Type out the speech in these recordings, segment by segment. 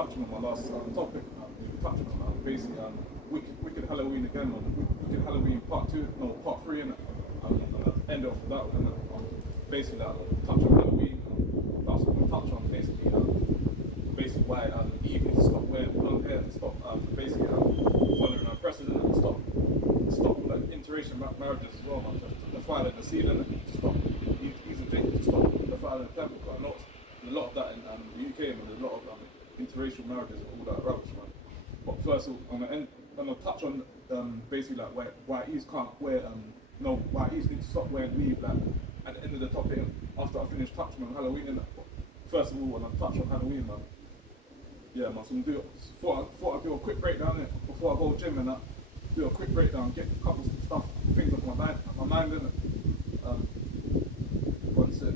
touching on my last topic, touching on basically Wicked Halloween again, Wicked Halloween part 3, and end off with that one. Basically, touch on Halloween. Plus, I'm going to touch on basically why Eve needs to stop wearing blonde hair, to stop basically following our precedent, and stop like interracial marriages as well, man. To defile the seed, and to stop to stop defiling the temple. I know there's a lot of that in the UK, man. There's a lot of interracial marriages and all that rubbish, man. But first of all, I'm gonna touch on basically like why Eves can't wear why Eves need to stop wearing weave like at the end of the topic after I finish touching on Halloween. And first of all, when I touch on Halloween, man. Yeah, man. So I'm gonna thought I'd do a quick breakdown before I go gym and do a quick breakdown, get a couple of things off my mind in it. One sec.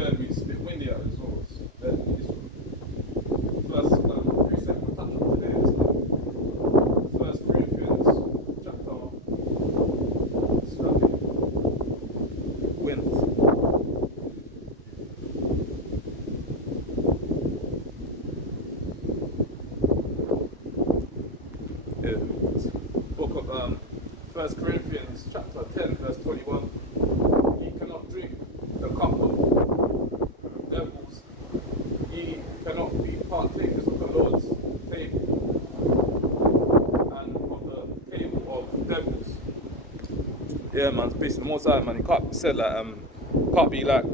It's a bit windy out as well. First precept we'll touch on today is 1 Corinthians chapter wind. Book of 1 Corinthians chapter 10 verse 21. Ye cannot drink the cup of devils, ye cannot be partakers of the Lord's table and of the table of devils. Yeah, man, it's basically more side, man. You can't say like can't be like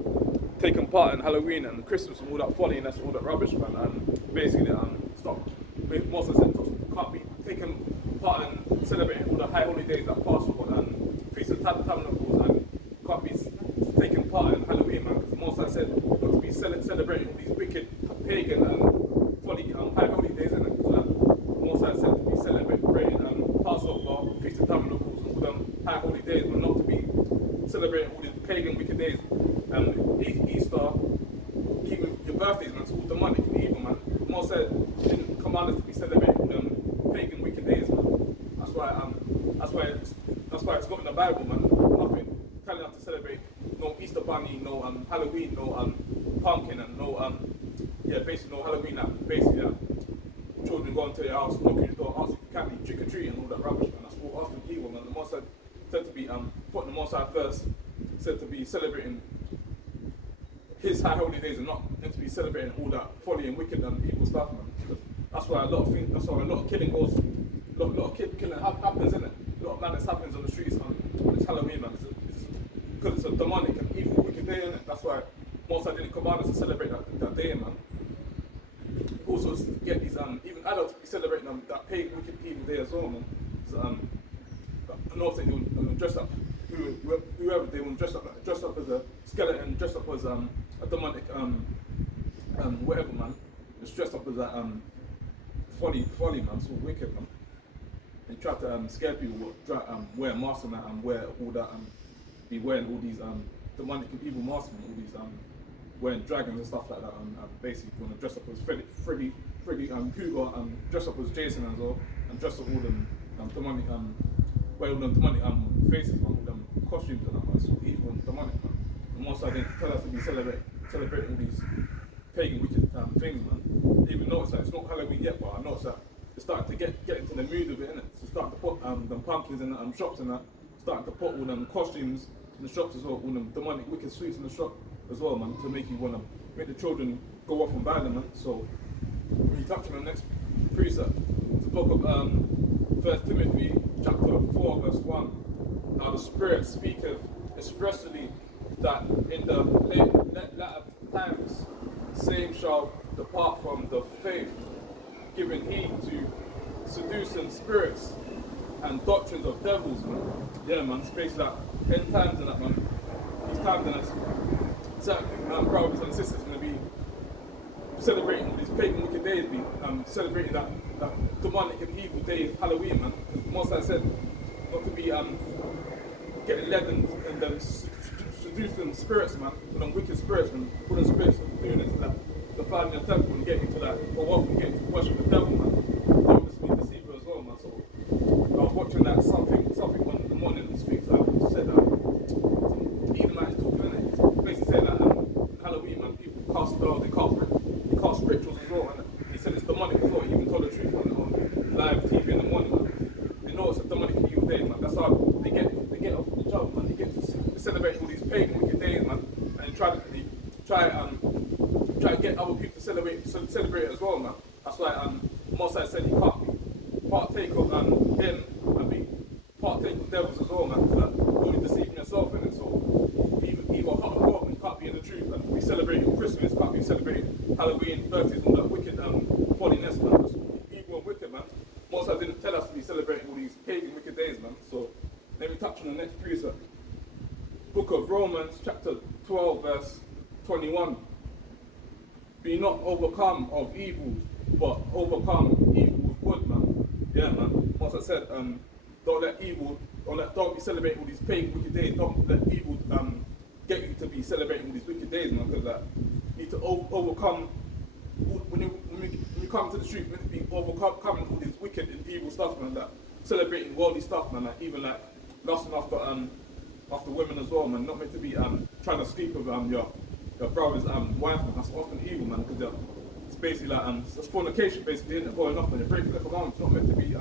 taking part in Halloween and Christmas and all that folly and all that rubbish, man. And basically stop. Most of the can't be taking part in celebrating all the high holy days like Passover and Feast of Tabernacles, and can't be taking part in Halloween, man. Because most I said not to be celebrating all these wicked pagan and folly high holy days, and most I said to be celebrating Passover, Feast of Tabernacles, and all them high holy days, but not to be celebrating all these pagan wicked days. Easter, even your birthdays, man, it's all demonic and evil, man. Most said didn't command us to be celebrating all them pagan wicked days, man. That's why it's not in the Bible, man. Nothing telling us to celebrate no Easter bunny, no Halloween, no pumpkin, and no basically no Halloween. Basically, children go into your house, knock on your door, ask if you can be trick or treat and all that rubbish, man. That's all often evil, man. The Most High said to be putting the Most High first, said to be celebrating His high holy days and not meant to be celebrating all that folly and wicked and evil stuff, man. Because that's why a lot of killing goes. A lot of killing happens, isn't it? A lot of madness happens on the streets on this Halloween, man. Because it's a demonic and evil, wicked day, isn't it? That's why most I didn't command us to celebrate that day, man. Also, get these even adults be celebrating that pagan, wicked, evil day as well, man. So, I know they will dress up, whoever they will dress up as a skeleton, dress up as a demonic, whatever, man. Just dress up as a folly, man. So wicked, man. They try to scare people, wear masks and that, and wear all that, be wearing all these demonic and evil masks, and all these wearing dragons and stuff like that, and basically want to dress up as Freddy Cougar, dress up as Jason as well, and dress up all them demonic, wear all them demonic faces, man, all them costumes and that, man. So evil and demonic, man. And most I didn't tell us to be celebrating all these pagan wicked things, man. Even though it's not Halloween yet, but I know that it's starting to get into the mood of it, innit? So starting to put them pumpkins in the shops and that, starting to put all them costumes in the shops as well, all them demonic wicked sweets in the shop as well, man, to make you want to make the children go off and buy them, man. So when you touch on the next precept, it's the book of 1 Timothy chapter 4 verse 1. Now the Spirit speaketh expressly that in the latter times same shall depart from the faith, giving heed to seducing spirits and doctrines of devils, man. Yeah, man, it's basically that end times and that, man. These times and that, certain brothers and sisters are going to be celebrating all these pagan wicked days, be celebrating that demonic and evil day, Halloween, man. Because most I said not to be getting led and then seducing spirits, man, all them wicked spirits, man, all them spirits doing it to that, defiling the temple and getting to that, or often getting to worship the devil, man. Devil just be deceiver as well, man. So I was watching that something on the morning, these things said that even man is talking in it. He's basically saying that Halloween, man, people cast spells, they cast rituals as well, and he said it's demonic as well. Even told the truth on live TV in the morning, man. They know it's a demonic and evil day, man. That's how they get off the job, man. They get to celebrate all these pagan wicked days, man, and try to get other people to celebrate it as well, man. That's why Mosai said you can't partake of him and be partake of devils as well, man. Because you're only deceiving yourself in it. So either hot or cold, you can't be in the truth, and we celebrating Christmas, can't be celebrating Halloween, birthdays, all that wicked folliness, man. That's evil and wicked, man. Mosai didn't tell us to be celebrating all these pagan wicked days, man. So let me touch on the next precept. Book of Romans, chapter 12, verse 21. Be not overcome of evil, but overcome evil with good, man. Yeah, man. Once I said, don't be celebrating all these pagan wicked days. Don't let evil get you to be celebrating all these wicked days, man. Because you need to overcome. When you come to the truth, you need to be overcoming all these wicked and evil stuff, man. Like celebrating worldly stuff, man. Like even like lusting after women as well, man. Not meant to be trying to sleep with your brother's wife, man. That's often evil, man, because it's basically like it's fornication, basically, isn't it? Going off, and you're breaking the commandments. Not meant to be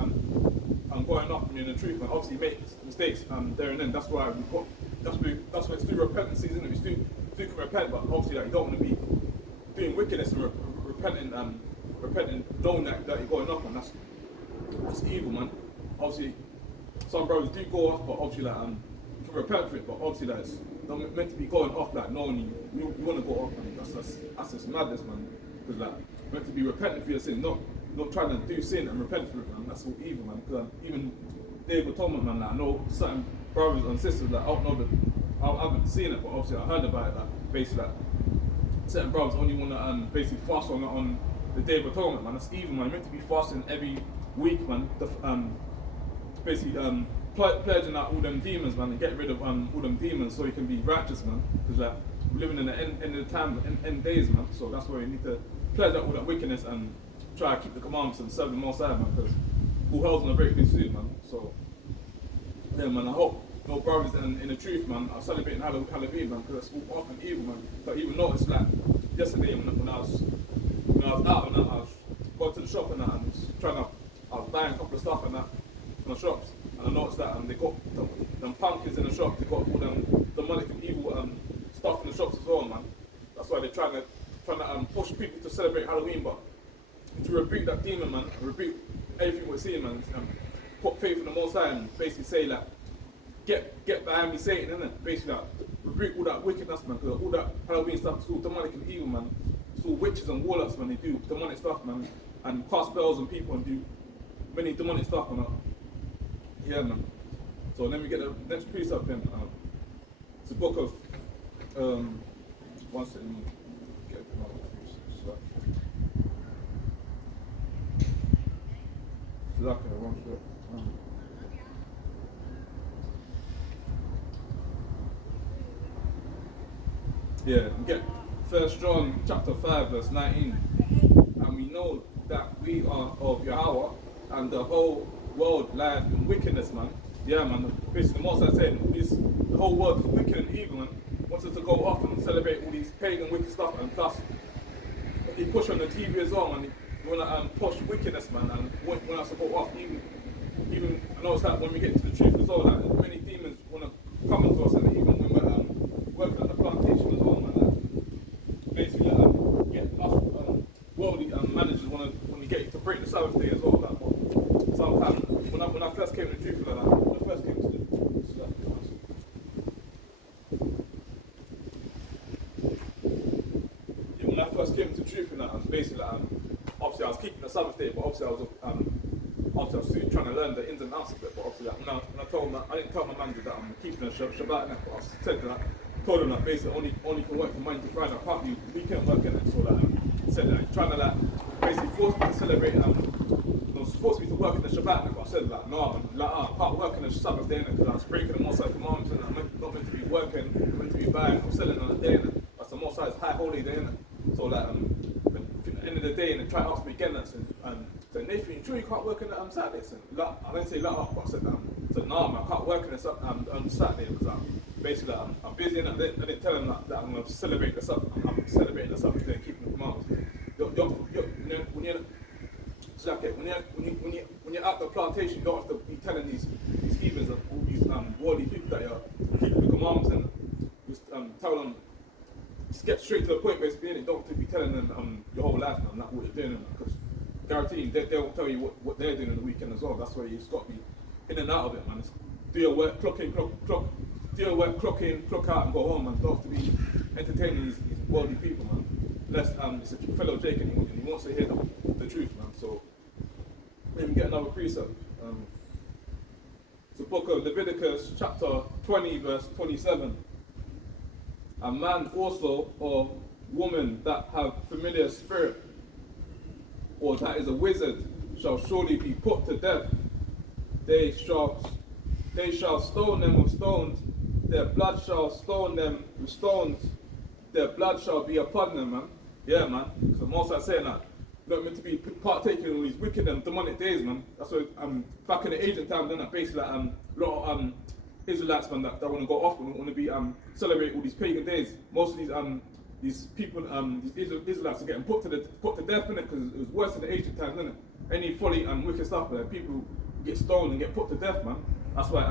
going off and you're in the truth, man. Obviously, you make mistakes there and then. That's why that's why it's through repentance, isn't it? We still can repent, but obviously, like, you don't want to be doing wickedness and repenting, knowing that you're going off, man. That's evil, man. Obviously, some brothers do go off, but obviously, like you can repent for it, but obviously, like it's not meant to be going off, like knowing you want to go off, man. That's just madness, man. Because like meant to be repenting for your sin, not trying to do sin and repent for it, man. That's all evil, man. Because even David told me, man, like, I know certain brothers and sisters that I haven't seen it, but obviously I heard about it. Like basically, like certain brothers only want to basically fast on the Day of Atonement, man. That's evil, man. You're meant to be fasting every week, man. Basically purging out all them demons, man, and get rid of all them demons so you can be righteous, man. Because like we're living in the end of the time, end days, man. So that's why you need to purge out all that wickedness and try to keep the commandments and serve the Most High, man. Because all hell's gonna break loose soon, man. So yeah, man. I hope no brothers in the truth, man, are celebrating Halloween, man, because it's all often evil, man. But even noticed like yesterday when I was out and I was going to the shop and I was buying a couple of stuff and that from the shops. And I noticed that they got them pumpkins in the shop. They got all them demonic and evil stuff in the shops as well, man. That's why they're trying to push people to celebrate Halloween, but to rebuke that demon, man, rebuke everything we're seeing, man, and put faith in the Most High and basically say like, get behind me, Satan, innit? Basically, like, rebuke all that wickedness, man. Because all that Halloween stuff is all demonic and evil, man. It's all witches and warlocks, man. They do demonic stuff, man, and cast spells on people and do many demonic stuff, man. Yeah, man. So let me get the next precept then. It's a book of one second. Get another precept. Okay, one shot. Yeah, we get 1 John chapter 5 verse 19. And we know that we are of Yahweh and the whole world lieth in wickedness, man. Yeah, man. Basically, the most I said, the whole world is wicked and evil, man. Wants us to go off and celebrate all these pagan wicked stuff, and plus, they push on the TV as well, man. They want to push wickedness, man, and want us to go off. Even I know it's like when we get to the truth as well, like many demons want to come into us, and even when we're working at the plantation as well, man. Like, basically, get us worldly managers want to get you to break the Sabbath day as well, like. But sometimes when I first came to the truth, like when I first came to the when I first came to the truth, I was basically like, obviously I was keeping the Sabbath day, but obviously I was still trying to learn the ins and outs of it. But obviously, like, when I told I didn't tell my manager that I'm keeping the Shabbat, but I said that, told him that basically only can work from Monday to Friday. I can't do weekend work in it. So like, said that trying to like basically force me to celebrate. Forced me to work in the Shabbat, but I said like, no, I can't work in the Sabbath day because I was breaking the Most High commandments, and I'm not meant to be working, I'm meant to be buying or selling on the day, and that's the Most High's high holy day, innit? So like, at the end of the day, and they try to ask me again, and said, Nathan, you sure you can't work in the Saturdays? I didn't say let up, but I said, no, man, I can't work in the on Saturday because I'm busy, and I didn't tell him that I'm going to celebrate the Sabbath. I'm celebrating the Sabbath day and keeping the commandments. It's like it. When you're at the plantation, you don't have to be telling these heathens and all these worldly people that you're keeping the commandments and just tell them. Just get straight to the point, basically. And you don't have to be telling them your whole life, man, not what you're doing, because guarantee you they won't tell you what they're doing in the weekend as well. That's why you just got to be in and out of it, man. Just do your work, clock in, clock do your work, clock in, clock out, and go home, man. Don't have to be entertaining these worldly people, man. Unless it's a fellow Jake and he wants to hear the truth, man. So maybe get another precept. It's the book of Leviticus, chapter 20, verse 27. A man also or woman that have familiar spirit, or that is a wizard, shall surely be put to death. They shall stone them with stones. Their blood shall stone them with stones. Their blood shall be upon them, man. Yeah, man. So most are saying that you're not meant to be partaking in all these wicked and demonic days, man. That's why back in the ancient time, then basically a lot of Israelites, man, that want to go off and want to be celebrate all these pagan days. Most of these people, these Israelites are getting put to death, innit? Because it was worse in the ancient times, innit? Any folly and wicked stuff, people get stoned and get put to death, man. That's why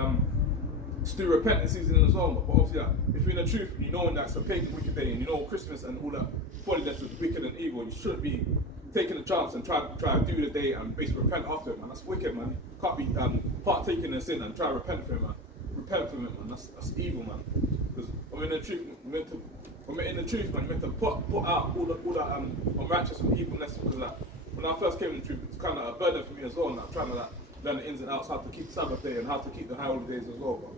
still repentance season as well. But obviously, if you're in the truth, you know that's a pagan wicked day, and you know Christmas and all that folly that's wicked and evil, you shouldn't be taking a chance and try to do the day and basically repent after it, man. That's wicked, man. You can't be partaking in sin and try to repent from it, man. Repent from it, man. That's evil, man. Because when we're in the truth, man, we're meant to put out all that unrighteous and evilness. Because when I first came in the truth, it's kind of a burden for me as well, and I'm trying to learn the ins and outs, how to keep Sabbath day and how to keep the high holidays as well. But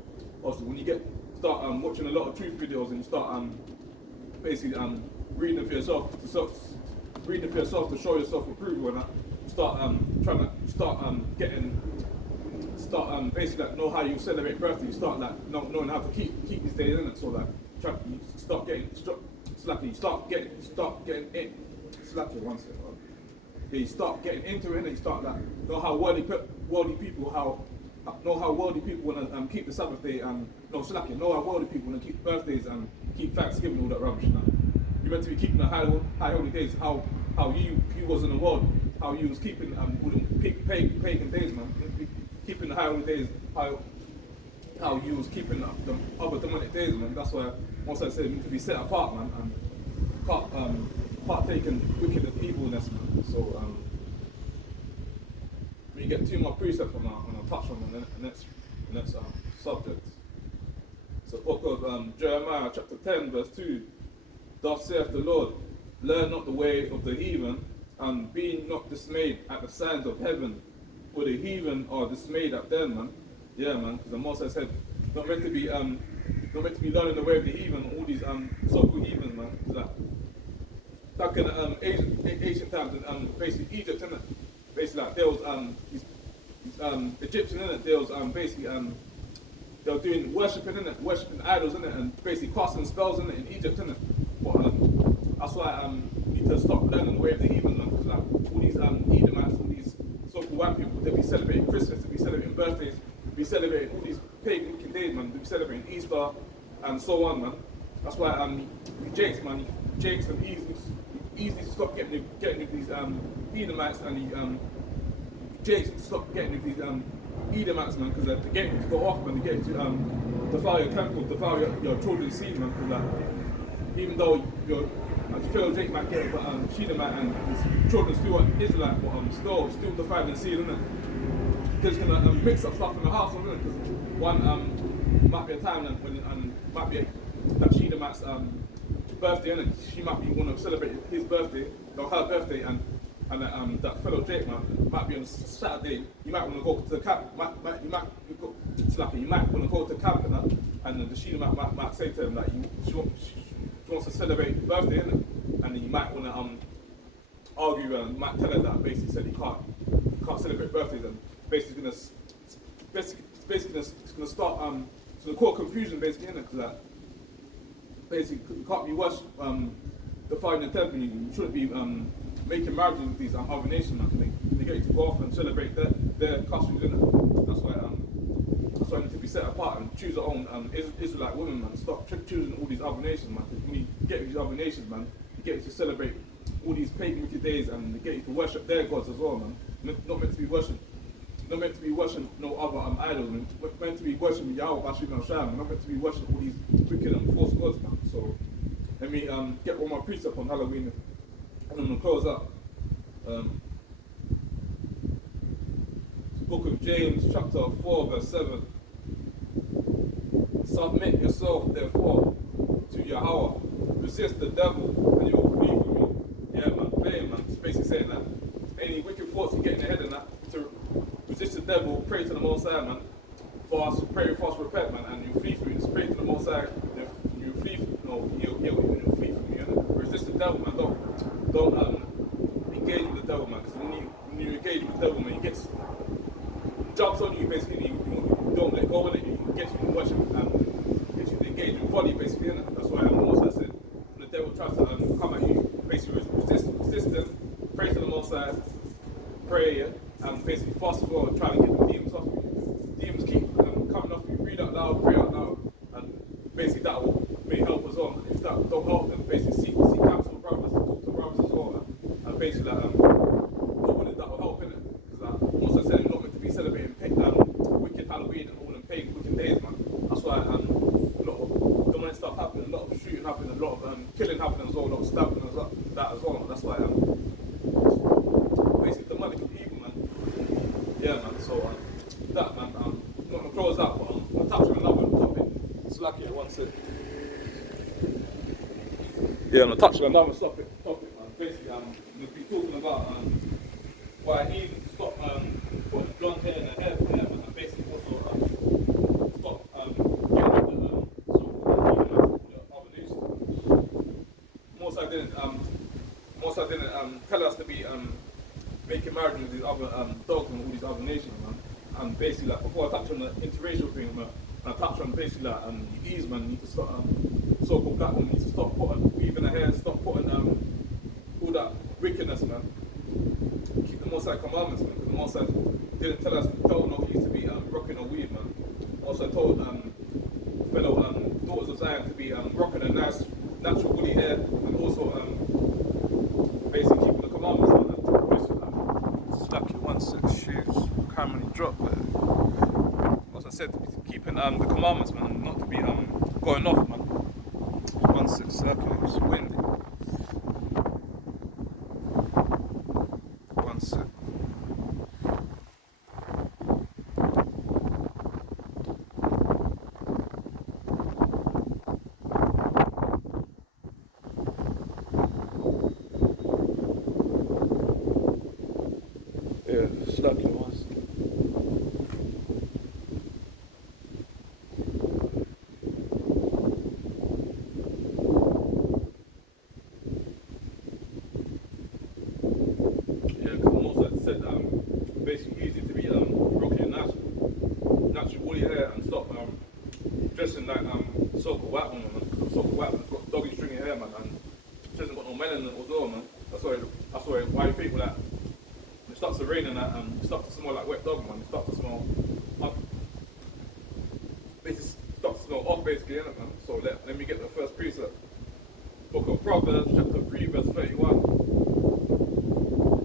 also, when you start watching a lot of truth videos and you start basically reading them for yourself to show yourself approval, and basically know how you celebrate birthday. You start knowing how to keep these days in it. So you start getting you start getting into it, and you start know how worldly people want to keep the Sabbath day and know how worldly people want to keep birthdays and keep Thanksgiving, all that rubbish. You're meant to be keeping the high holy days, how you was in the world, how you was keeping all the pagan days, man. Keeping the high holy days, how you was keeping the other demonic days, man. That's why once I said you need to be set apart, man, and partake in wicked and evilness, man. So when you get two more precepts, I'm gonna touch on the next subject. It's the book of Jeremiah, chapter 10, verse 2. Thus saith the Lord, learn not the way of the heathen, and be not dismayed at the signs of heaven, for the heathen are dismayed at them, man. Yeah, man, because the Most said, not meant to be learning the way of the heathen, all these so-called heathens, man. Like, back in ancient times, basically Egypt, innit? Basically, there was these Egyptians, innit? There was basically they were doing worshipping idols, innit? And basically casting spells, innit? In Egypt, innit? But that's why we need to stop learning the way of the heathen, man. Because all these Edomites, all these so-called white people, they'll be celebrating Christmas, they'll be celebrating birthdays, they'll be celebrating all these pagan wicked days, man. They'll be celebrating Easter and so on, man. That's why Jakes and easily stop getting these Edomites and the Jakes to stop getting these Edomites, man, because they're getting to go off, man. They're getting to defile your temple, defile your children's seed, man. Because even though as Pharaoh Jake might get it, but Shedemite and his children still are Israelite, but still defiling the seed, isn't it? They're just gonna mix up stuff in the house, isn't it? Because one might be a time when might be that Shedemite's birthday, innit? She might be want to celebrate his birthday, or her birthday, and that fellow Jake, man, might be on Saturday. You might want to go to the camp. You might want to go to camp, and the Shedemite might say to him that she wants to celebrate the birthday, innit? And then you might want to argue and might tell her that basically said he can't celebrate birthdays, and basically gonna start it's gonna cause confusion basically, innit? Because basically you can't be defiling the temple. You shouldn't be making marriages with these other nations, man. They get you to go off and celebrate their customs, innit? That's why you need to be set apart and choose your own Israelite women, man. Stop choosing all these other nations, man. Because when you get these other nations, man, you get you to celebrate all these pagan wicked days, and they get you to worship their gods as well, man. not meant to be worshipped. Not meant to be worshipping no other idols. Meant to be worshipping Yahweh Bashim and Sham. Not meant to be worshipping all these wicked and false gods, man. So let me get one more precept on Halloween, and I'm gonna close up. The book of James, chapter 4, verse 7. Submit yourself, therefore, to Yahweh. Resist the devil, and you will flee from me. Yeah, man, playing, man. It's basically saying that any wicked thoughts you get in your head and that, to resist the devil, pray to the Most High, man. Fast, pray, fast, repent, man, and you flee from me. Just pray to the Most High, you flee from, no, you'll flee from me. Resist the devil, man. Don't engage with the devil, man. Because when you engage with the devil, man, he jumps on you, basically. You don't let go of it. He gets you to worship and gets you to engage in folly, basically. That's why the Most High said, when the devil tries to come at you, basically resist him, pray to the Most High, pray, and basically fast as well, try to get the demons off you. Demons keep coming off you, read out loud, pray out loud, and basically that will may help us on. If that don't help, then basically seek counsel with brothers, talk to brothers as well, and basically hopefully that will help, innit? Because Most High said it's not meant to be celebrating wicked Halloween and all them pagan wicked days, man. That's why a lot of demonic stuff happening, a lot of shooting happening, a lot of killing happening as well, a lot of stabbing as well, that as well. That's why basically demonic and evil, man. Yeah, man. So that, man. I'm not gonna close that, but I'm gonna touch on another topic. Slack here, one sec. Yeah, I'm gonna touch on another topic, man. Basically, I'm gonna be talking about why I need to stop putting blonde hair in the hair, man, and basically also stop getting rid of the so-called abomination. Most I didn't tell us to be making marriage with these other dogs and all these other nations, man. And basically, like, before I touch on the interracial thing, man, I touch on basically like these man need to stop so-called black men need to stop putting weave in the hair, stop putting all that wickedness, man. Keep the Most High commandments, man. Because the Most High didn't tell no he used to be rocking a weave, man. Also told fellow daughters of Zion to be rocking a nice natural woolly hair, and also basically keeping the commandments, man. Slack your 1-6 shoes. Can't really drop there. As I said, to be keeping the commandments, man, and not to be going off, man. 1-6 circle, it's windy. 1-6. Yeah, slack your 1-6. Basically easy to be rocking a natural woolly hair and stop dressing like so-called white woman, man. So-called white woman got doggy stringy hair, man, and she hasn't got no melanin as well, man. That's why you think that it starts to rain and that it starts to smell like wet dog, man. It starts to smell basically starts to smell off, basically, innit, man. So let me get the first precept. Book of Proverbs, chapter 3, verse 31.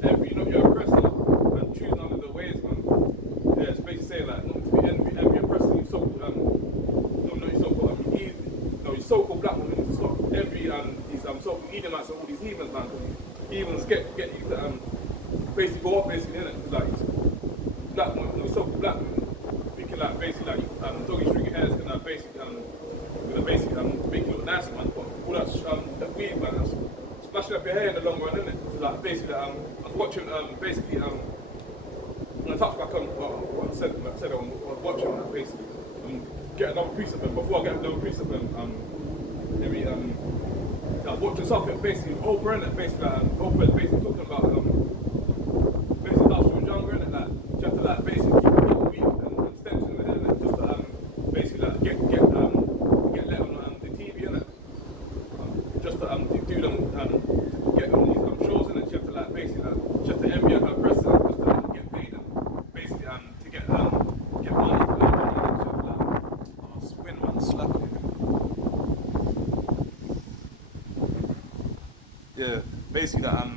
Envy not your oppressor, and choose none of the ways, man. Yeah, it's basically saying like not to be envy oppressor. You so-called black women need to stop envy and these so-called Edomites and all these heathens, man. Heathens get you to basically go up, basically, innit? Like black women, so-called black women, thinking like basically like doggy stringy hairs gonna basically make you look nice, man. But all that weed, man, that's splashing up your hair in the long run, innit? So like basically, I was watching when I touched back on what I said, I was watching that basically. Get another precept, and before I get another precept, I was watching something basically Oprah, innit? Basically, Oprah basically talking about basically that she was younger, innit? Like she had to like basically keep weed and extensions in the hair, innit? Just to basically like get let on the TV, innit? Just to do them get on these shows, innit? She had to like basically she had to envy her press just to get paid and basically to get money. Spin, man, slap it. Yeah, basically that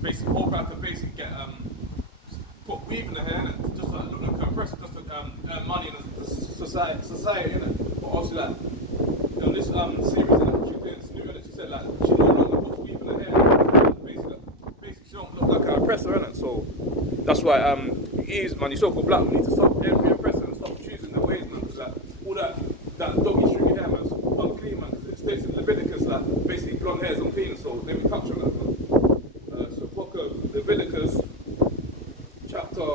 basically Oprah had to basically get put weave in the hair, innit? Just like look like a oppressor, just to earn money in the society, innit? But obviously, like, in this series, innit, she did new, innit? She said, like, she no longer puts weave in her hair. Basically, she don't look like an oppressor, innit? So that's why you so-called black man need to stop every oppressor and stop choosing their ways, man. Because like, all that doggy stringy hair, man, is unclean, man. Because it states in Leviticus that basically blonde hair is unclean. So let me touch on that, man. So book of Leviticus, chapter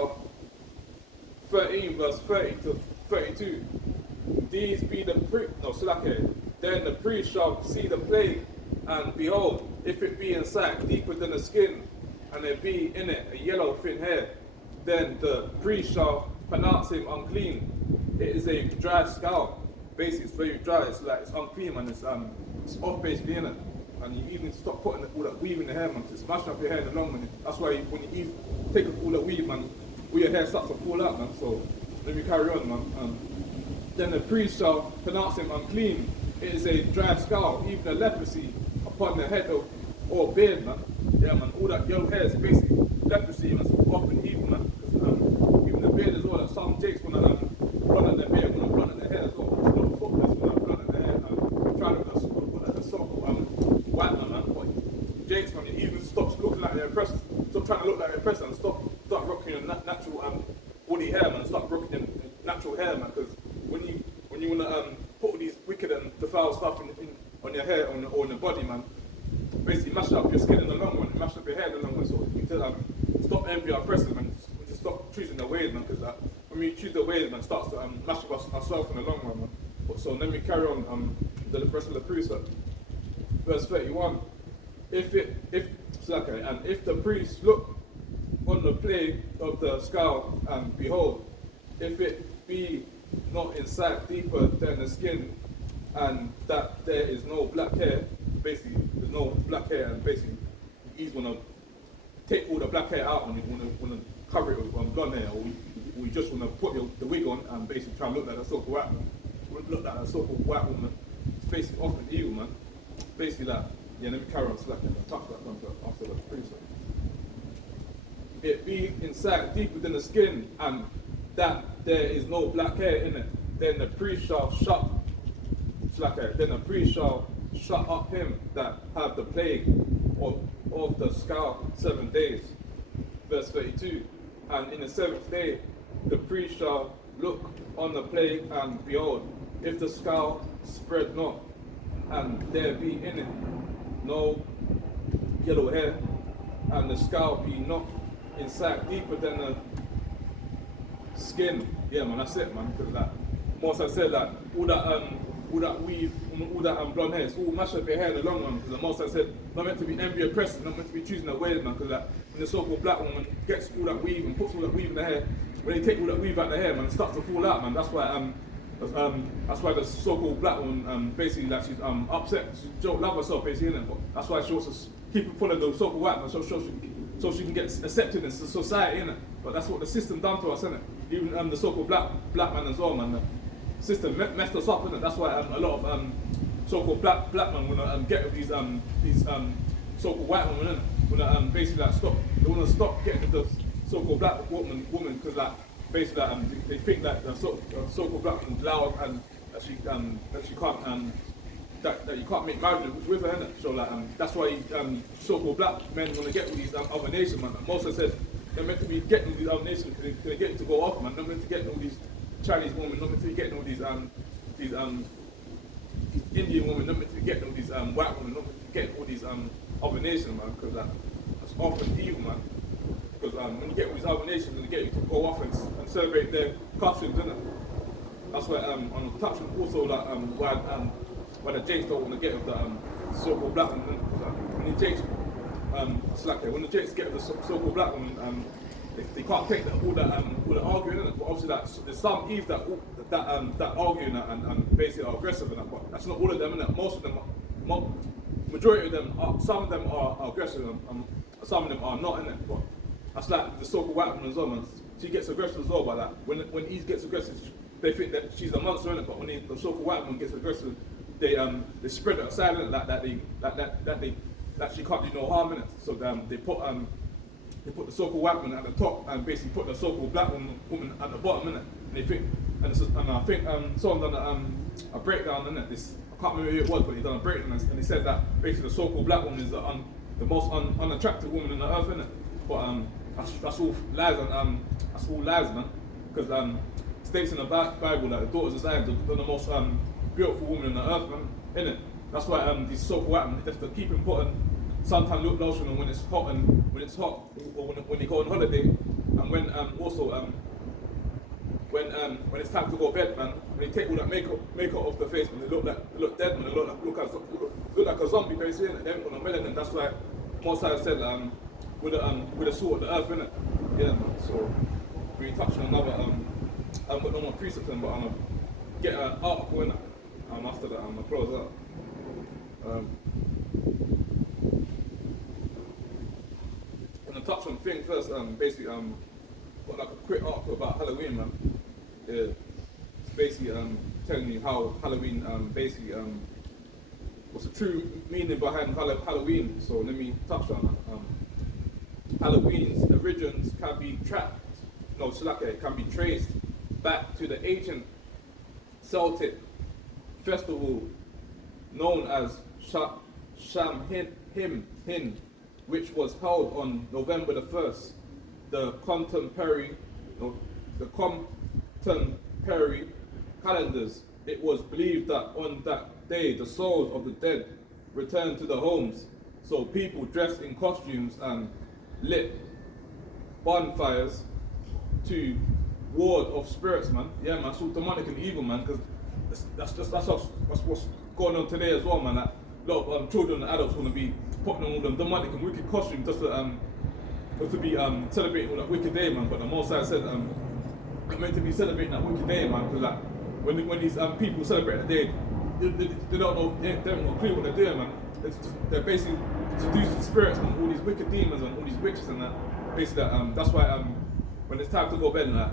13, verse 30 to 32. These be the then the priest shall see the plague, and behold, if it be in sight deeper than the skin, and there be in it a yellow thin hair, then the priest shall pronounce him unclean. It is a dry scall. Basically, it's very dry. It's like it's unclean, man. It's off basically, innit? And you even stop putting all that weave in the hair, man. It's smashing up your hair in the long run. That's why when you take off all that weave, man, all your hair starts to fall out, man. So let me carry on, man. Then the priest shall pronounce him unclean. It is a dry scall, even a leprosy upon the head or beard, man. Yeah, man. All that yellow hair is basically leprosy, man. So often evil, man. Because even the beard as well. Like some jakes wanna run at their beard, wanna run at their hair as well. It's not faultless when I run at their hair. Trying to look like a so-called white man. But jakes, man, you even stop looking like they're oppressed. Stop trying to look like they're oppressed and start rocking your natural woolly hair, man. Start rocking your natural hair, man. Because when you wanna put all these wicked and defile stuff on your hair or on your body, man, basically mash up your skin in the long run, and mash up your hair in the long run. So you need to stop envy our oppressors, man. Just stop choosing the ways, man. Because when we choose the ways, man, it starts to mash up ourselves in the long run, man. So let me carry on the rest of the precept. Verse 31. If the priest look on the plague of the scall, and behold, if it be not in sight deeper than the skin, and that there is no black hair, basically there's no black hair, and basically he's gonna take all the black hair out and you wanna cover it with blonde hair, or we just wanna put the wig on and basically try and look like a so-called white man. Look like a so-called white woman. It's basically often evil, man. Basically that. Yeah, let me carry on slacking and touch that one after the precept. It be in sight deeper than the skin, and that there is no black hair in it, then the priest shall shut up him that have the plague of the scall 7 days. Verse 32. And in the 7th day the priest shall look on the plague, and behold, if the scall spread not, and there be in it no yellow hair, and the scall be not in sight deeper than the skin. Yeah, man, that's it, man. Because like most I said, like all that weave, all that blonde hair, it's all mash up your hair in the long run. Because the most I said, not meant to be envy oppressed, not meant to be choosing their ways, man. Because like when the so-called black woman gets all that weave and puts all that weave in the hair, when they take all that weave out the hair, man, it starts to fall out, man. That's why the so-called black woman basically like she's upset. She don't love herself basically, innit? But that's why she wants to keep full of the so-called white man, so she can get accepted in society, innit? But that's what the system done to us, innit? Even the so-called black man as well, man. The system messed us up, innit? That's why a lot of so-called black men wanna get with these so-called white women, innit? Wanna basically like they wanna stop getting with the so-called black woman because like basically they think that the so-called black woman's loud and that she can't that you can't make marriage with her, innit? So like that's why so-called black men want to get with these other nations, man. And most of said they're meant to be getting with these other nations because they get to go off, man. Not meant to get all these Chinese women, not meant to be getting all these Indian women, not meant to be getting all these white women, not meant to be getting all these other nations, man. Because that's often evil, man. Because when you get with these other nations, they get you to go off and celebrate their customs, innit? That's why on the touch also like why the Jakes don't want to get with the so-called black woman. When the Jakes when the Jakes get with the so-called black woman, they can't take all the arguing, innit? But obviously there's some Eve that argue and basically are aggressive, innit? But that's not all of them, innit? Most of them, majority of them, some of them are aggressive, and some of them are not, innit? But that's like the so-called white woman as well, man. She gets aggressive as well by that. When Eve gets aggressive, they think that she's a monster, innit? But when the so-called white woman gets aggressive, they spread it aside, innit? That she can't do no harm, innit? So they put they put the so-called white woman at the top and basically put the so-called black woman at the bottom, innit? And they think, and I think someone done a breakdown, innit? This, I can't remember who it was, but he done a breakdown, and they said that basically the so-called black woman is the most unattractive woman on the earth, innit? But that's all lies, and that's all lies, man. Because states in the Bible that the daughters of Zion are the most beautiful woman on the earth, man, innit? That's why these so-called white men, they have to keep him putting suntan lotion on when it's hot, or when they go on holiday, and when also when it's time to go to bed, man. When they take all that makeup off the face, man, they look dead, man. They look like a zombie, basically, innit? They ain't got no melanin. That's why Moses said with the salt of the earth, innit? Yeah, man. So we touched on another I've got no more precepts, but I'm gonna get an article in it. After that, I'm gonna close out. I'm gonna touch on thing first. Basically, got like a quick article about Halloween, man. Yeah, it's basically telling you how Halloween basically what's the true meaning behind Halloween. So let me touch on that. Halloween's origins can be can be traced back to the ancient Celtic festival known as Samhain, which was held on November the 1st. The contemporary calendars, it was believed that on that day the souls of the dead returned to their homes. So people dressed in costumes and lit bonfires to ward off spirits, man. Yeah, man, so demonic and evil, man, because that's what's going on today as well, man. Like, a lot of children and adults want to be putting on all them demonic and wicked costumes just to be celebrating all that wicked day, man. But the Most High said I'm meant to be celebrating that wicked day, man, because like when these people celebrate the day, they don't know, they don't know clue what they're doing, man. They're basically seducing spirits, man, all these wicked demons and all these witches and that. Basically, that's why when it's time to go to bed and that,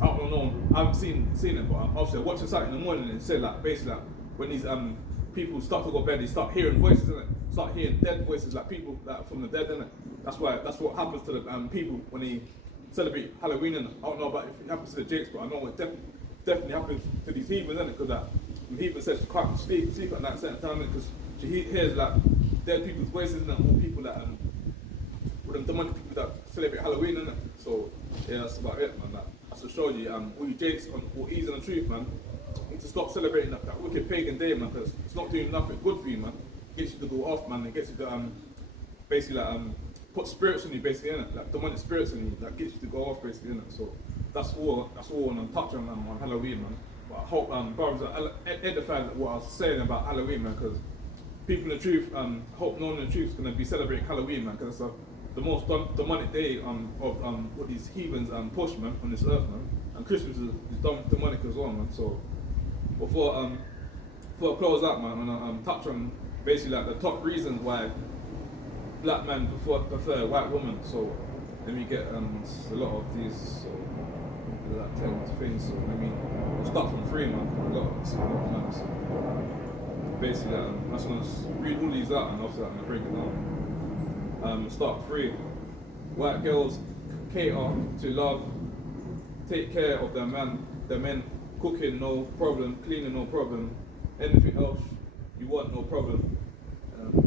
I don't know, I haven't seen it, but obviously watching something in the morning and it said like basically like when these people start to go to bed, they start hearing voices, innit? Start hearing dead voices, like people that from the dead, innit? That's what happens to the people when they celebrate Halloween, innit? I don't know about if it happens to the Jakes, but I know it definitely happens to these heathens, innit? Because when heathen says she can't sleep at that certain time, because she hears like dead people's voices, and all people that with them demonic people that celebrate Halloween, innit? So yeah, that's about it, man. That's to show you, all you Jakes or ease and the truth, man. You need to stop celebrating that wicked pagan day, man, because it's not doing nothing good for you, man. It gets you to go off, man. It gets you to basically like put spirits on you, basically, innit? Like demonic spirits on you, that gets you to go off, basically, innit? So that's all I'm touching on Halloween, man. But I hope brothers are edified what I was saying about Halloween, man, because people in the truth, hope knowing the truth is gonna be celebrating Halloween, man, because it's the most demonic day of what these heathens push, man, on this earth, man. And Christmas is demonic as well, man. So before I close out, man, I'm gonna touch on basically like the top reasons why black men prefer white women. So let me get a lot of these. So like 10 things. So we'll start from 3, man. A lot of man. So basically, I'm just gonna read all these out, and after that, I'm gonna break it down. Start 3. White girls cater to love, take care of their men, cooking no problem, cleaning no problem, anything else you want no problem.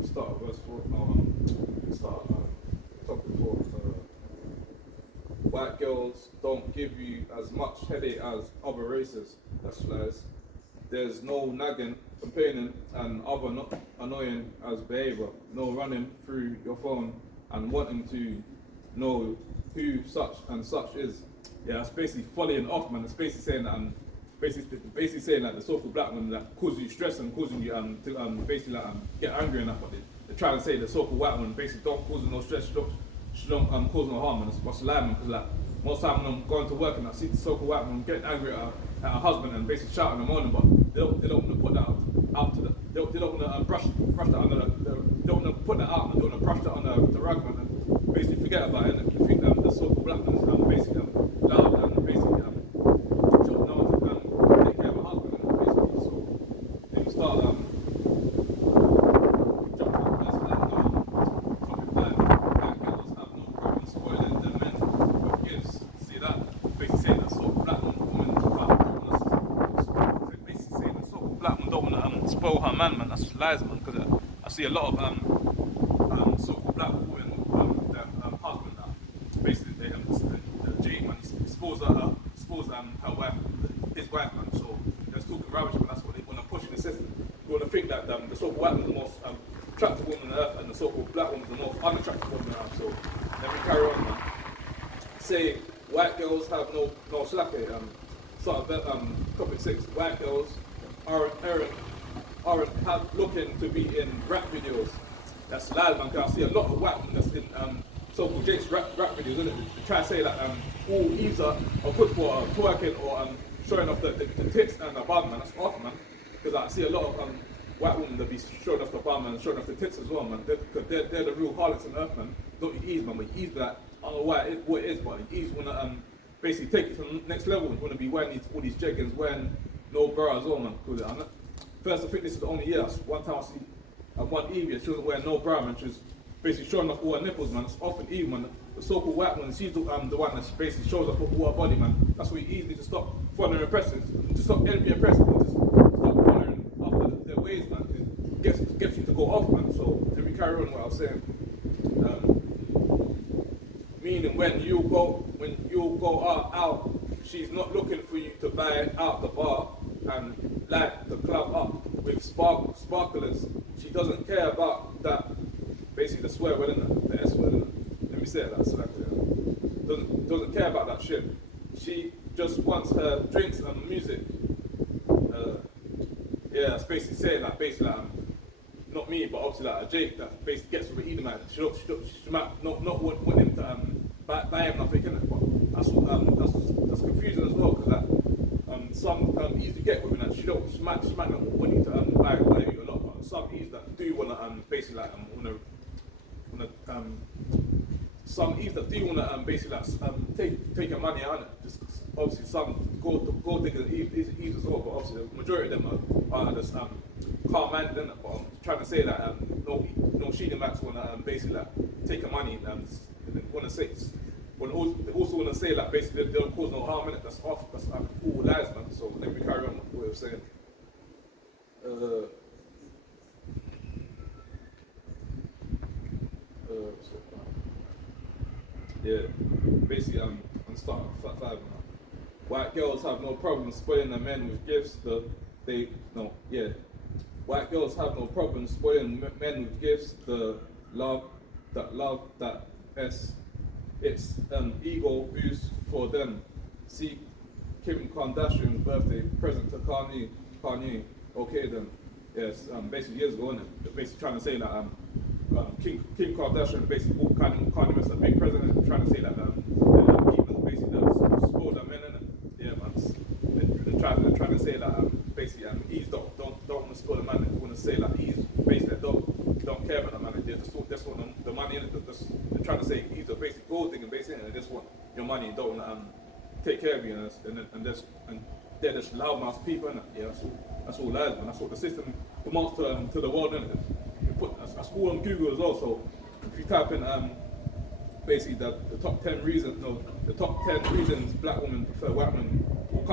Start at verse 4. Start topic 4. White girls don't give you as much headache as other races. That's lies. There's no nagging, complaining, and other not annoying as behavior. No running through your phone and wanting to know who such and such is. Yeah, that's basically following off, man. It's basically saying that basically saying that the so-called black women that cause you stress and causing you to basically like get angry and that, but they try to say the so-called white women basically don't cause no stress, she don't cause no harm, and it's a lie, man, because like most time when I'm going to work and I see the so-called white woman getting angry at her husband and basically shouting in the morning, but they don't want to put that out to they don't want to brush that under they don't want to put that out, and they don't want to brush that under the rug, man, and basically forget about it, and you think the so-called black man is basically loud and basically man. That's lies, man. Because I see a lot of so-called black women with their husband that basically they Jay man, he exposed her wife, his wife, man. So they're talking rubbish, but that's what they want to push in the system. You want to think that the so-called white woman is the most attractive woman on earth, and the so-called black woman is the most unattractive woman on earth. So let me carry on, man. Say white girls have no slack here. Topic 6. White girls aren't looking to be in rap videos. That's lies, man. Cause I see a lot of white women that's in so-called Jake's rap videos, isn't it? They try to say that all eves are good for twerking or showing off the tits and the bum, man. That's off, man. Because I see a lot of white women that be showing off the bum and showing off the tits as well, man. They're the real harlots on earth, man. Don't you ease, man, but you ease that. I don't know what it is, but you ease wanna basically take it to the next level. You wanna be wearing all these jeggings, wearing no bra as well, man. First, I think this is the only year. One time I see one Evie, she wasn't wearing no bra, man. She was basically showing off all her nipples, man. It's often Eve, man. The so-called white woman, she's the one that basically shows off all her body, man. That's why you easily to stop following oppressors, to stop enemy oppressors, to stop following after their ways, man. It gets you to go off, man. So let me carry on what I was saying. Meaning when you go out, she's not looking for you to buy out the bar and light the club up with sparklers. She doesn't care about that. Basically, the swear word, the S word. Let me say it like that. Doesn't care about that shit. She just wants her drinks and music. That's basically saying like not me, but obviously like a Jake that basically gets with the Edomite. She might not want him to buy him nothing, innit? But that's confusing as well, because some ease to get with that. She might not want you to buy you a lot, but some ease that do wanna basically like some ease that do wanna basically like take your money out of it. Just obviously some gold diggers ease as well, but obviously the majority of them are just calm-minded, innit? But I'm trying to say that no Sheena Max wanna basically like take your money and wanna say. They also want to say that basically they don't cause no harm in it. That's off. That's all lies, man. So let me carry on what I was saying. Basically, I'm starting fat 5 now. White girls have no problem spoiling their men with gifts. White girls have no problem spoiling men with gifts. It's an ego boost for them. See Kim Kardashian's birthday present to Kanye. Okay then. Yes, basically years ago, innit? Basically trying to say that Kim Kardashian basically bought Kanye West a big present, trying to say that he was basically spoiled their men, innit? Yeah, man. They're trying to say that basically Eves don't want to spoil the man. They want to say that Eves basically don't care about the man. They just want the money in it. They're trying to say Eves are basically gold digging, basically, and they just want your money and don't want to take care of you, and they're just loudmouth people, innit? Yeah, that's all lies, man. That's what the system promotes to the world, innit? That's all on Google as well. So if you type in basically the top 10 reasons black women prefer white men, will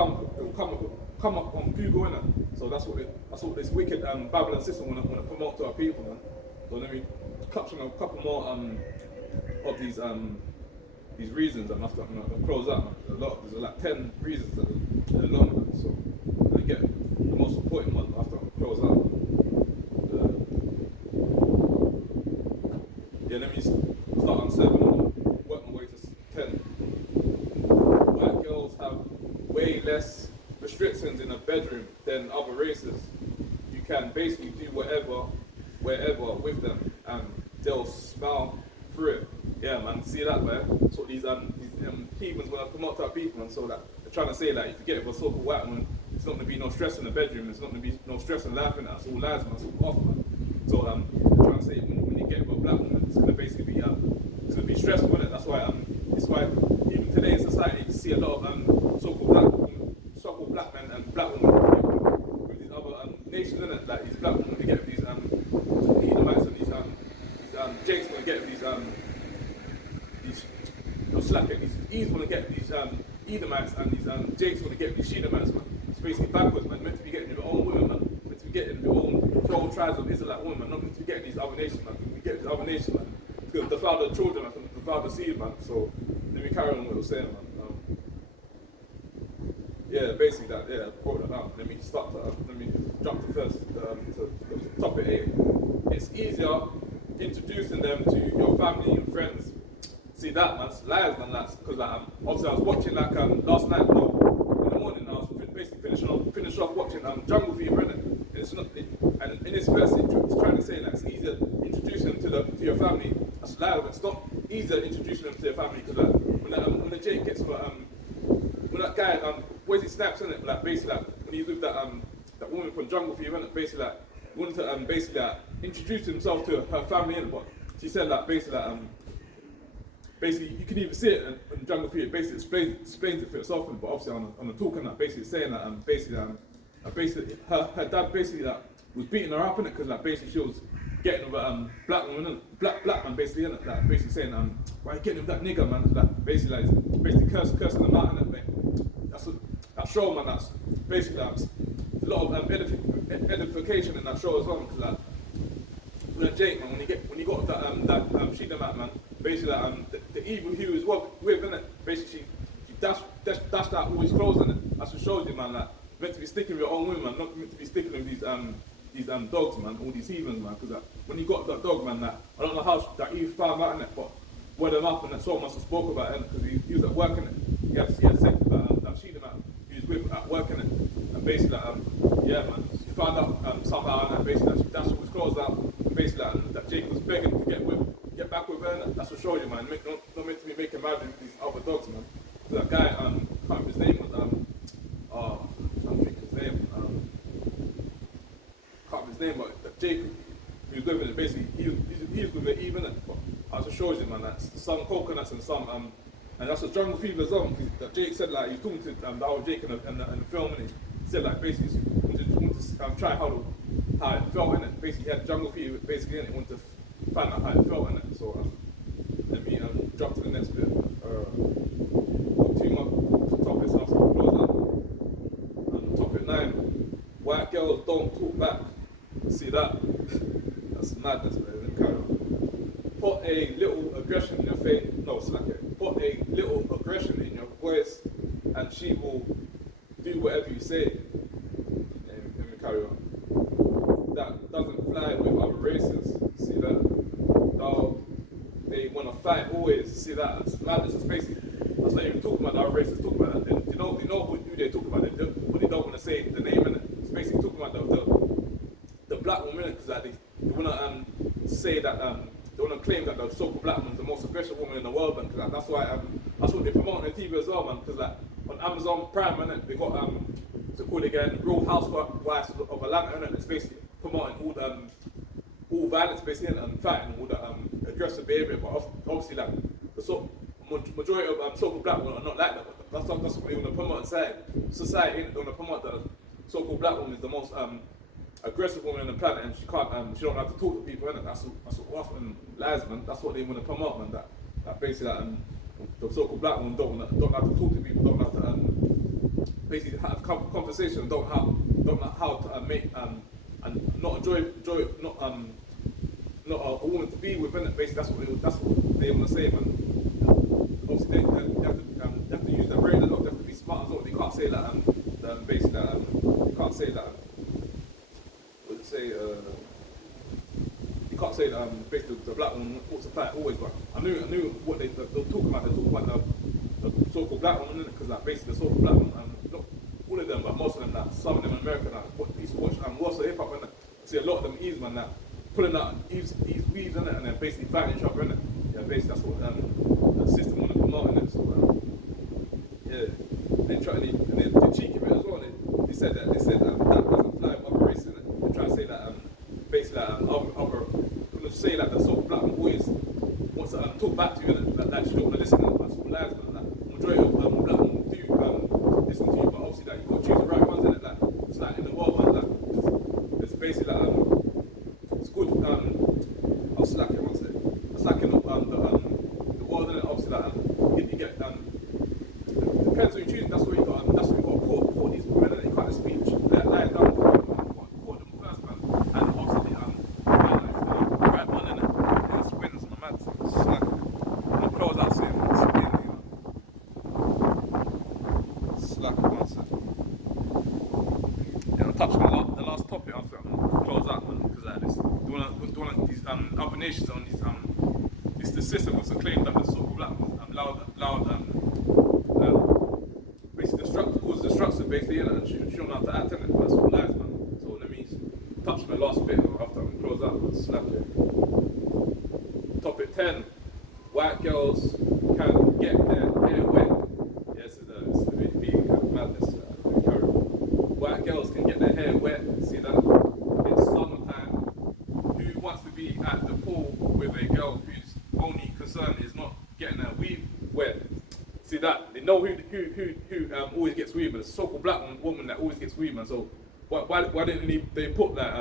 come up on Google, innit? So that's what this wicked Babylon system want to promote to our people, man. So let me touch on a couple more of these reasons, and after I'm gonna close out, man. There's like 10 reasons that are long, man. So I get the most important one after I close out. Let me start on 7 and work my way to 10. White girls have way less restrictions in a bedroom than other races. You can basically do wherever with them, and they'll smile through it. Yeah, man, see that, man? So these heathens want to come up to our people, and so that they're trying to say that if you get with a so-called white woman, it's not going to be no stress in the bedroom, it's not going to be no stress in life, and that's all lies, man, that's all off, man. So they're trying to say when you get with a black woman, it's going to basically be stressful, isn't it? That's why even today in society you see a lot of so-called black men and black women with these other nations, isn't it? Like these black women, they get with these Edomites and these Jakes want to get with these Eves want to get these Edomites, and these Jakes want to get these Shedemites, man. It's basically backwards, man. Meant to be getting your own women, man. Meant to be getting the own 12 tribes of Israelite women, man. Not meant to be getting these other nations, man. We get these other nations, man. Because defile the children, man. Defile the seed, man. So let me carry on what I was saying, man. Yeah, basically that. Yeah, I brought that out. Let me jump to first to topic 8. It's easier introducing them to your family and friends. See that, man, it's lies, man. That's because obviously I was watching last night, in the morning. I was basically finish off watching Jungle Fever, innit? It's not, and in this verse it's trying to say that it's easier introducing them to your family. That's lies. It's not easier introducing them to your family because when the Jake gets when that guy where's he snaps, innit? Like basically when he's with that woman from Jungle Fever, innit? Basically he wanted to basically introduce himself to her family, innit? But she said that basically you can even see it in Jungle Fever. Basically explains it for itself, but obviously on the talk and that basically saying that basically her dad basically was beating her up, innit? Because basically she was getting with black woman, black man basically, innit? Basically saying why you getting with that nigga, man? Basically cursing them out, innit? That show, man. That's basically a lot of edification in that show as well. Because when Jake, man, when he got that Sheena man, basically the evil he was with, innit? Basically she dashed out all his clothes, innit? That's what shows you, man. Meant to be sticking with your own women, man, not meant to be sticking with these dogs, man, all these heathens, man. Because when he got that dog, man, I don't know how that he found out, innit? But word him up, and that soul must have spoke about it, because he was at work, innit? He had sex with that Sheena man he was with at work, innit? And basically, yeah, man, she found out somehow, and basically she dashed all his clothes out, and basically that Jake was begging to get back with her, and that's what showed you, man. Not meant to be making mad with these other dogs, man. That guy, can't remember his name, was I'm trying to think his name. Can't remember his name, but that Jake, he was with him, basically he was with her even, but I just shows you, man, that some coconuts and some and that's what Jungle Fever as well. That Jake said, like, he was talking to the old Jake in the film, and he said, like, basically he wanted to try how it felt, innit? Basically he had Jungle Fever, basically, and he wanted to find out how it felt, innit? So let me jump to the next bit. Two more topics after we close out. Topic 9, white girls don't talk back. See that? That's madness, man. Carry on. Put a little aggression in your face. No, slack it. Put a little aggression in your voice, and she will do whatever you say. Let me carry on. That doesn't fly with other races. See that? No, they want to fight always. See that? That's madness. It's basically, that's not even talking about the other races. Talking about that. They know who they're talking about. But they don't want to say the name in it. It's basically talking about the black woman, because they want to say that. They want to claim that the so-called black woman is the most aggressive woman in the world, man. Because that's why that's what they promote on TV as well, man. Because on Amazon Prime, man, they got what's it called again? Real Housewives of Atlanta, and it's basically promoting all violence, basically, and fighting all the aggressive behavior. But obviously, like the majority of so-called black women are not like that. That's what they want to promote inside society. They want to promote the so-called black woman is the most aggressive woman on the planet, and she don't have to talk to people, innit? That's what often lies, man. That's what they want to promote, man. That basically the so-called black woman don't have to talk to people, don't have to basically have conversation, don't know how to make and not a woman to be with, innit? Basically, that's what they want to say, man. Obviously, they have to use their brain a lot. They have to be smart as well. They can't say that basically they can't say that. You can't say that basically the black woman wants to fight always, but I knew what they're talking about. They're talking about the so-called black woman, because basically the so-called black woman, not all of them, but most of them, some of them in America, used to watch lots of hip hop, and I see a lot of them Eves, man, pulling out Eves weaves, and then basically fighting each other, innit? Yeah, basically that's what the system want to promote, innit? So yeah, they're cheeky with it as well. They said that doesn't fly with other races, innit? They try to say that basically say that the sort of black boys wants to talk back to you, innit? That you don't want to listen to. That's all lies, man. Majority of black women do listen to you, but obviously that you've got to choose the right ones, innit? It's like in the world, man. It's basically it's good. I was slacking one second. It's like in the world, innit? Obviously if you get depends who you choose. That's where you got. That's where you got to court these women, innit? You can't just be lying down. Court them touch on the last topic after close out, man, because this these other nations on these it's the system was to claim that the so-called black was basically cause destruction basically, and she don't know how to act in it. That's all lies, man. So let me touch my last bit after I close out, man. Slap it. Topic 10: white girls can get their hair wet. Yes, it's a bit madness. Carry on. White girls can get their hair wet. See that? It's summertime. Who wants to be at the pool with a girl whose only concern is not getting her weave wet? See that? They know who always gets weave, but it's a so-called black woman that always gets weave, man. So why didn't they put that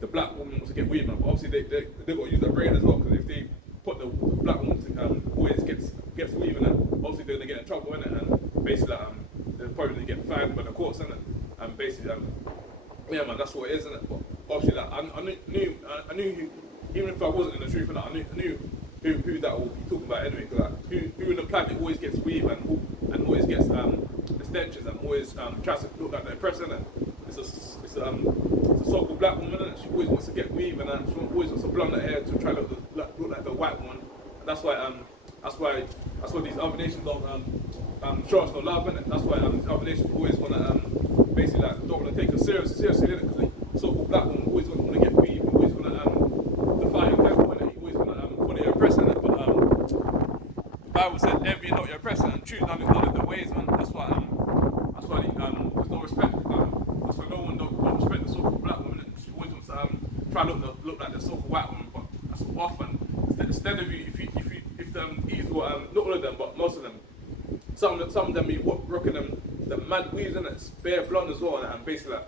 the black woman wants to get weave, man? But obviously they got to use their brain as well, because if they put the black woman to always gets weave, and obviously they're gonna get in trouble in it, and basically they're probably gonna get fined by the courts in it, and basically yeah, man, that's what it is, isn't it? But obviously I knew who, even if I wasn't in the truth, and I knew who that will be talking about anyway, because who in the planet always gets weave and always gets extensions and always tries to look like they're oppressed, innit? It's a so-called black woman, innit? She always wants to get weave, and she always wants to blonde her hair to try to look like the white woman. And that's why these other nations don't show us no love, innit? That's why these other nations always want to basically don't want to take us seriously, innit? Because the so-called black woman always want to get weave, always want to defy your devil, innit? You always want to follow your oppressor, innit? But the Bible said, envy not your oppressor and choose none of the ways, man. That's why there's no respect. That's why no one don't respect the so-called black woman. She always wants to try to look like the so-called white woman, but that's often instead of if these were not all of them, but most of them, some of them be rocking the mad weaves, and it's bare blonde as well, and basically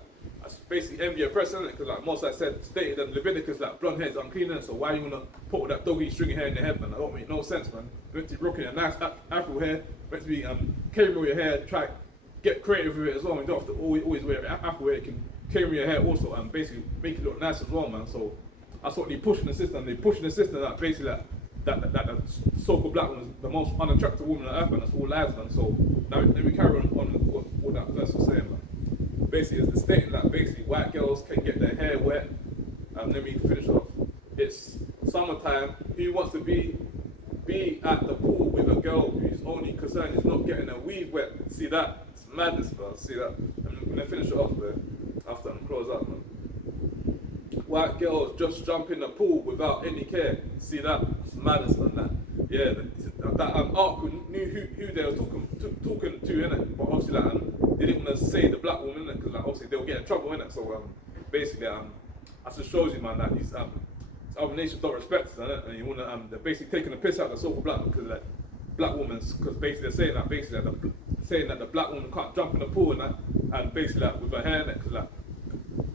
envy your oppressor, because like most stated in Leviticus, like blonde hair is unclean, so why you wanna put that doggy stringy hair in your head, man? That don't make no sense, man. You're meant to be rocking a nice afro hair, meant to be carrying your hair, try get creative with it as well. You don't have to always wear afro hair. You can carry your hair also and basically make it look nice as well, man. So that's what they pushing the system. They pushing the system that basically that the so-called black woman is the most unattractive woman on earth, man. That's all lies, man. So now let me carry on what that verse was saying, man. Basically, it's stating that basically white girls can get their hair wet. Let me finish off. It's summertime. Who wants to be at the pool with a girl whose only concern is not getting her weave wet? See that? It's madness, bro. See that? I'm gonna finish it off, man. After I'm close up, man. White girls just jump in the pool without any care. See that? It's madness, man. That. Yeah, that article knew who they were talking to, innit? But obviously, they didn't want to say the black woman, innit? Because obviously they'll get in trouble, innit? So basically, that just shows you, man, that these other nations don't respect us, innit? And you want to they're basically taking the piss out of the so-called black because like black women, because basically they're saying that the black woman can't jump in the pool and basically like, with her hair, innit? Because like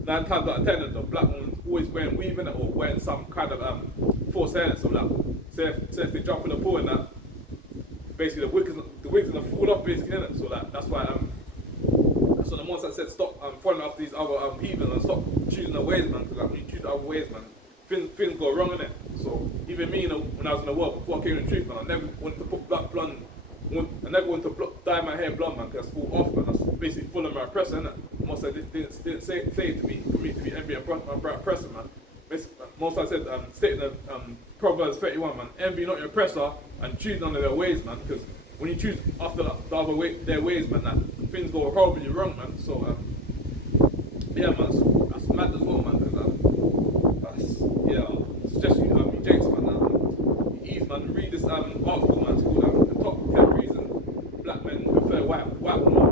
9 times out of 10, the black woman's always wearing weave in it or wearing some kind of false hair. So like, say if they jump in the pool and that, basically the wig's gonna fall off basically, innit? So like that's why so the ones that said stop following after these other heathens and stop choosing the ways, man. Because like, when you choose other ways, man, things go wrong, innit? So even me, when I was in the world before I came in the truth, man, I never wanted to put blonde. I never wanted to dye my hair blonde, man, because that's all off, man. That's basically full of my oppressor, innit? Most I didn't say it to me for me to be envy my oppressor, man. Most I said, stating Proverbs 31, man, envy not your oppressor and choose none of their ways, man. Because when you choose after the other their ways, man, that things go horribly wrong, man. So yeah, man, that's mad as well, man. It's just you, Jakes, man. Ease, man. Read this article, man. It's called the top 10 reasons black men prefer white women.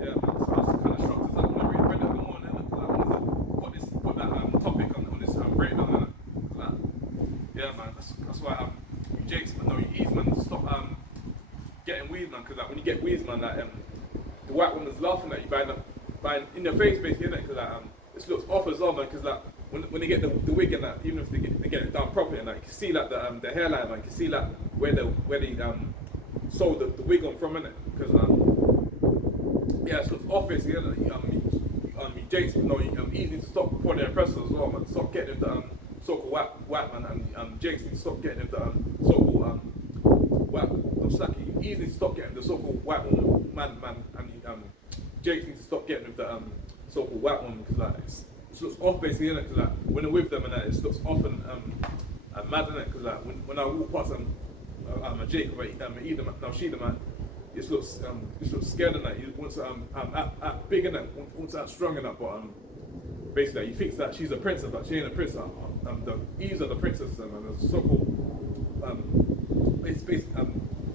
Yeah, man. So I was kind of shocked as that when I read it in the morning, because I wanted to put that topic on this breakdown, innit? Yeah, man. That's why you Jakes, man. No, you Ease, man. Stop getting weeds, man. Because like when you get weeds, man, like the white woman's laughing at you by in your face, basically, innit? Because like this looks off as well, man. Because like when they get the wig and that, even if they get it done properly, and like you can see like the hairline, like you can see like where they sewed the wig on from, innit? Because yeah, it looks off basically, innit? Jakes, no, Eve needs to stop putting their oppressors as well, man. Stop getting into so-called white man, and Jakes needs to stop getting into so-called white. Eve needs to stop getting the so-called white woman, man, and Jakes needs to stop getting with the so-called white woman, because like it looks off basically, innit? Because like when they're with them and that, it looks off and mad, innit? Because like when I walk past a Jacob, Edom, now she the man, it looks scared and that. He wants to act big and that, wants to act strong and that, but basically like, he thinks that she's a princess, but she ain't a princess. The Eves are the princesses and the so-called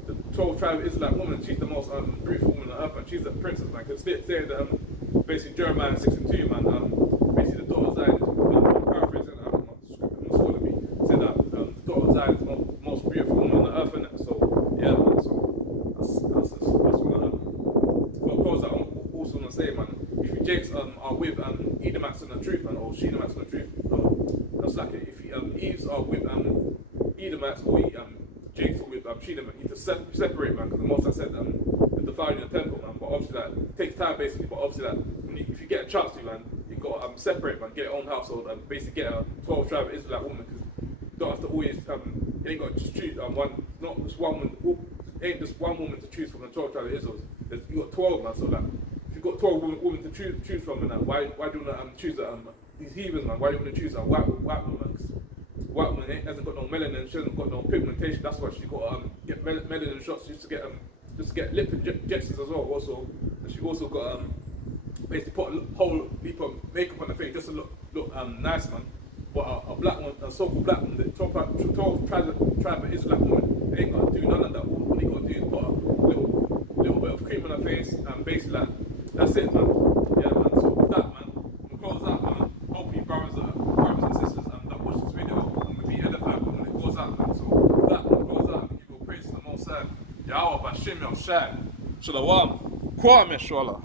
the 12 tribe Israelite woman, she's the most beautiful woman on earth, and she's a princess, man. Because saying that basically Jeremiah 6:2, man, basically the daughter of Zion, paraphrasing, sort of me, saying that the daughter of Zion is the most beautiful woman on earth, innit? So yeah, man. So that's what I close that. I'm also gonna say, man, if you Jakes are with Edomites and the truth, man, or Shedemites and the truth, that's like it. If Eves are with Edomites or Jakes are with Shedemites, you need to separate, man, because the most I said defiling the temple, man. But obviously that takes time, basically. But obviously that if you get a chance to, man, you got to separate, man, get your own household and basically get a 12 tribe Israelite woman, because you don't have to always you ain't got to just choose one, not just one woman. Ain't just one woman to choose from the 12 tribe of Israel. You got 12, man. So that if you've got 12 women to choose from, and why do you want to choose these heathens, man? Why do you want to choose a white woman? Cause white woman hasn't got no melanin, she hasn't got no pigmentation. That's why she got to get melanin shots just to get lip injections as well. Also, and she also got basically put a whole heap of makeup on her face just to look nice, man. But a black one, a so-called black one, the 12 tribe of Israelite woman, they ain't got to do none of that. All they got to do is put a little bit of cream on her face, and basically like, that's it, man. Yeah, man. So with that, man, I'm gonna close out, man. Hope you brothers and sisters that watch this video will be edified when it goes out, man. So with that, I'm gonna close out and give you praise to the Most High. Yahweh Bashim Yom Shai. Shalom. Kwame Shola.